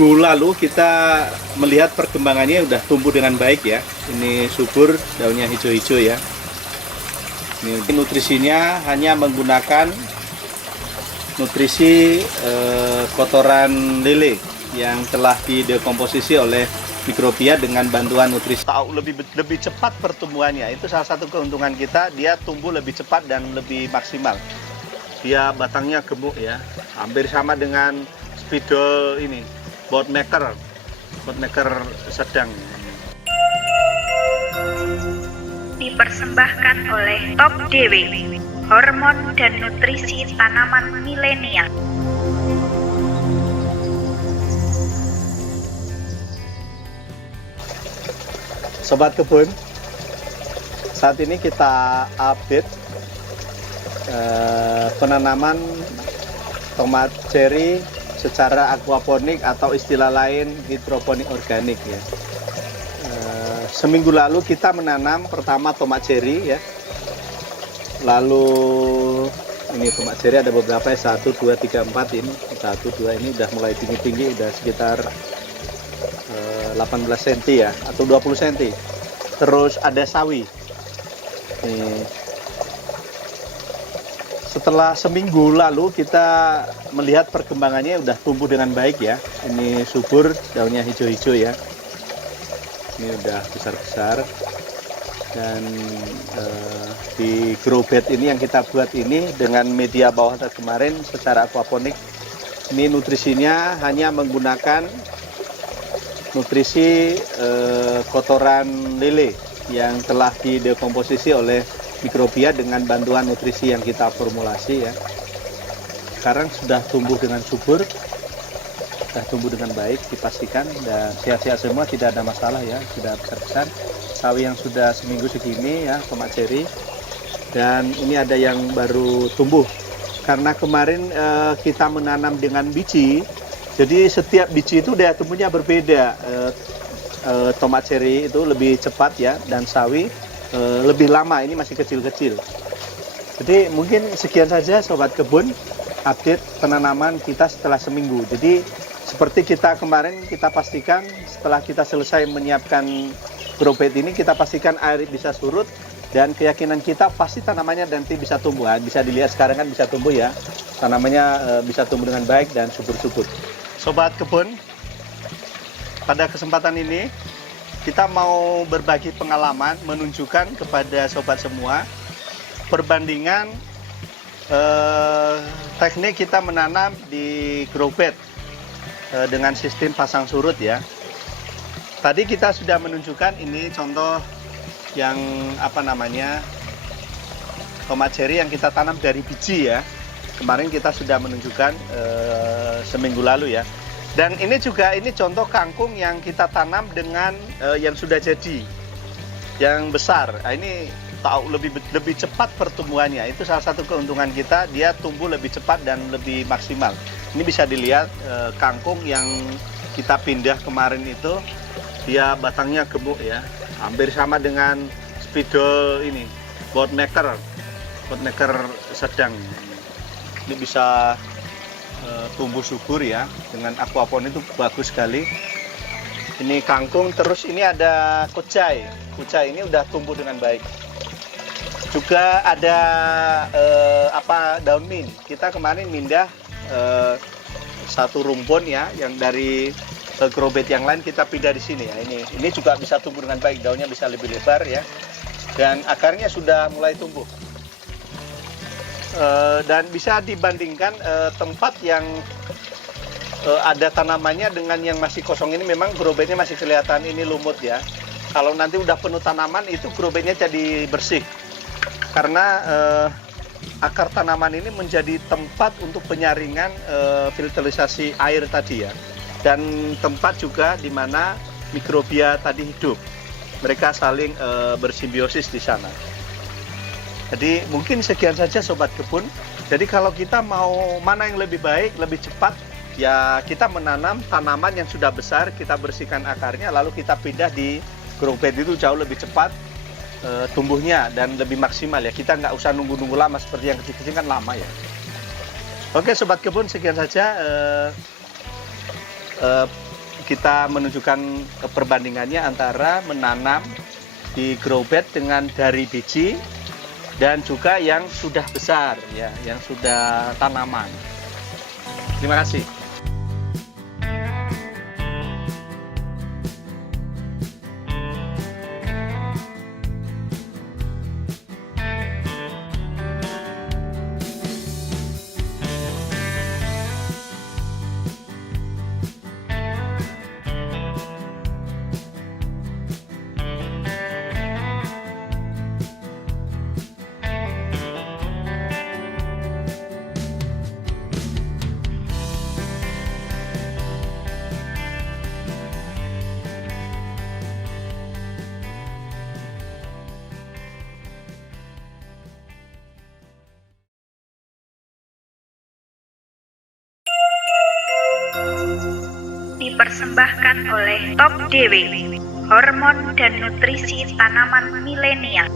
Minggu lalu kita melihat perkembangannya udah tumbuh dengan baik ya. Ini subur, daunnya hijau-hijau ya. Ini nutrisinya hanya menggunakan nutrisi kotoran lele yang telah didekomposisi oleh mikrobia dengan bantuan nutrisi. Tahu lebih cepat pertumbuhannya, itu salah satu keuntungan kita. Dia tumbuh lebih cepat dan lebih maksimal. Dia batangnya gemuk ya, hampir sama dengan spidol ini, boardmaker sedang. Dipersembahkan oleh Top DW, hormon dan nutrisi tanaman milenial. Sobat kebun, saat ini kita update penanaman tomat cherry secara aquaponik atau istilah lain hidroponik organik ya. Seminggu lalu kita menanam pertama tomat cherry ya. Lalu ini tomat cherry ada beberapa ya, 1, 2, 3, 4 ini. 1, 2 ini udah mulai tinggi-tinggi, udah sekitar 18 cm ya, atau 20 cm. Terus ada sawi. Setelah seminggu lalu kita melihat perkembangannya udah tumbuh dengan baik ya. Ini subur, daunnya hijau-hijau ya. Ini udah besar-besar. Dan di grow bed ini yang kita buat ini dengan media bawah kemarin secara aquaponik. Ini nutrisinya hanya menggunakan nutrisi kotoran lele yang telah didekomposisi oleh mikrobia dengan bantuan nutrisi yang kita formulasi ya. Sekarang sudah tumbuh dengan subur, sudah tumbuh dengan baik, dipastikan dan sehat-sehat semua, tidak ada masalah ya, sudah besar-besar. Sawi yang sudah seminggu segini ya, tomat cherry, dan ini ada yang baru tumbuh. Karena kemarin kita menanam dengan biji, jadi setiap biji itu daya tumbuhnya berbeda. Tomat cherry itu lebih cepat ya, dan sawi lebih lama, ini masih kecil-kecil. Jadi mungkin sekian saja sobat kebun update penanaman kita setelah seminggu. Jadi seperti kita kemarin, kita pastikan setelah kita selesai menyiapkan grow bed ini, kita pastikan air bisa surut dan keyakinan kita pasti tanamannya nanti bisa tumbuh. Bisa dilihat sekarang kan bisa tumbuh ya, tanamannya bisa tumbuh dengan baik dan subur-subur. Sobat kebun, pada kesempatan ini kita mau berbagi pengalaman, menunjukkan kepada sobat semua perbandingan teknik kita menanam di grow bed dengan sistem pasang surut ya. Tadi kita sudah menunjukkan ini contoh yang tomat cherry yang kita tanam dari biji ya. Kemarin kita sudah menunjukkan seminggu lalu ya. Dan ini juga contoh kangkung yang kita tanam dengan yang sudah jadi, yang besar. Nah, ini tahu lebih cepat pertumbuhannya. Itu salah satu keuntungan kita, dia tumbuh lebih cepat dan lebih maksimal. Ini bisa dilihat kangkung yang kita pindah kemarin itu, dia batangnya gemuk ya, hampir sama dengan spidol ini, boardmaker sedang. Ini bisa tumbuh subur ya, dengan aquaponik itu bagus sekali. Ini kangkung, terus ini ada kucai ini udah tumbuh dengan baik. Juga ada daun mint. Kita kemarin mindah satu rumpun ya, yang dari grow bed yang lain kita pindah di sini ya. Ini juga bisa tumbuh dengan baik, daunnya bisa lebih lebar ya, dan akarnya sudah mulai tumbuh. Dan bisa dibandingkan tempat yang ada tanamannya dengan yang masih kosong ini, memang grow bednya masih kelihatan ini lumut ya. Kalau nanti udah penuh tanaman, itu grow bednya jadi bersih, karena akar tanaman ini menjadi tempat untuk penyaringan filterisasi air tadi ya, dan tempat juga di mana mikrobia tadi hidup. Mereka saling bersimbiosis di sana. Jadi mungkin sekian saja sobat kebun. Jadi kalau kita mau mana yang lebih baik, lebih cepat, ya kita menanam tanaman yang sudah besar, kita bersihkan akarnya, lalu kita pindah di grow bed, itu jauh lebih cepat tumbuhnya dan lebih maksimal ya. Kita nggak usah nunggu-nunggu lama seperti yang kecil-kecil kan lama ya. Oke sobat kebun, sekian saja kita menunjukkan perbandingannya antara menanam di grow bed dengan dari biji dan juga yang sudah besar ya, yang sudah tanaman. Terima kasih. Dipersembahkan oleh Top DW, hormon dan nutrisi tanaman milenial.